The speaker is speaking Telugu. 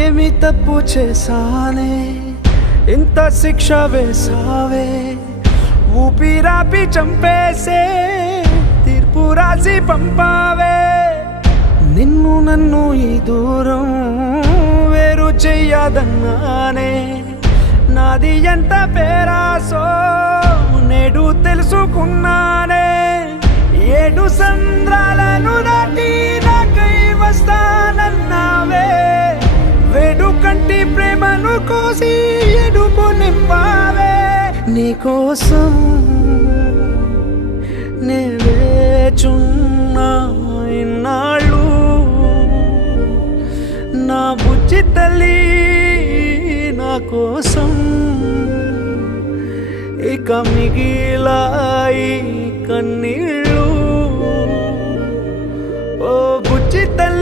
ఏమి తప్పు చేశానే ఇంత శిక్ష వేసావే ఊపిరాపి చంపేసే తీర్పు రాసి పంపావే నిన్ను నన్ను ఈ దూరం వేరు చెయ్యదన్నానే నాది ఎంత పేరాసో నేడు తెలుసుకున్నానే 7 సంద్రాలను దాటి నాకై వస్తానన్నావే వేడు కంటి ప్రేమను కోసి ఎడుపు నింపావే నీకోసం నే వేచున్నా ఇన్నాళ్ళు నా బుజ్జి తల్లి నా కోసం ఇక మిగిలాయి కన్నీళ్ళు ఓ బుజ్జి తల్లి